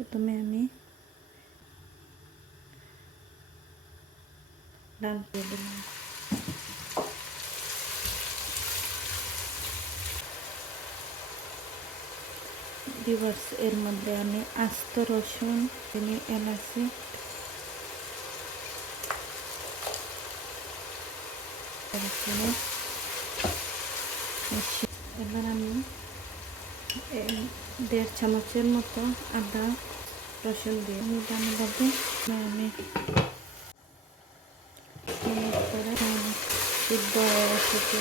প্রথমে আমি ডাল দিয়ে দিলাম। ভিউয়ার্স, এর মধ্যে আমি আস্ত রসুন, চিনি, এলাচি এবার আমি 1.5 চামচের মতো আদা রসুন দিয়ে ভালোভাবে আমি সিদ্ধ হয়ে এসেছে।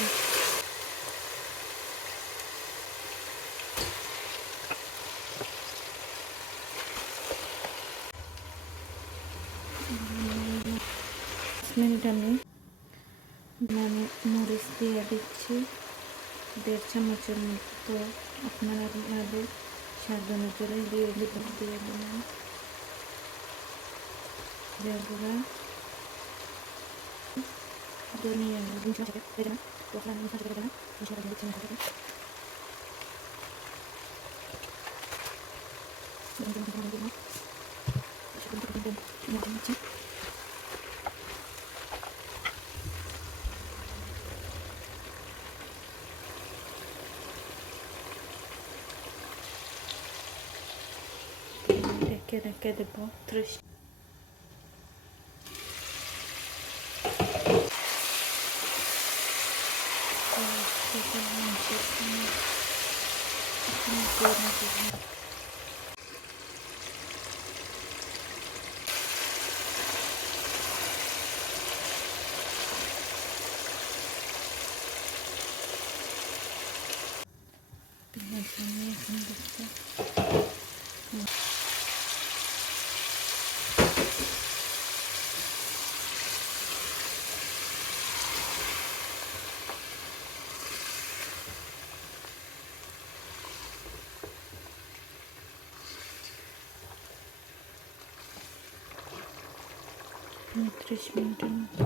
মিনিট আমি মরিচ দিয়ে দিচ্ছি 1.5 চামচের মতো। আপনারা আপনাদের স্বাদ অনুযায়ী দিয়ে দিলাম গুঁড়া, ধনিয়া রেখে দেবো 30 মিনিটের মতো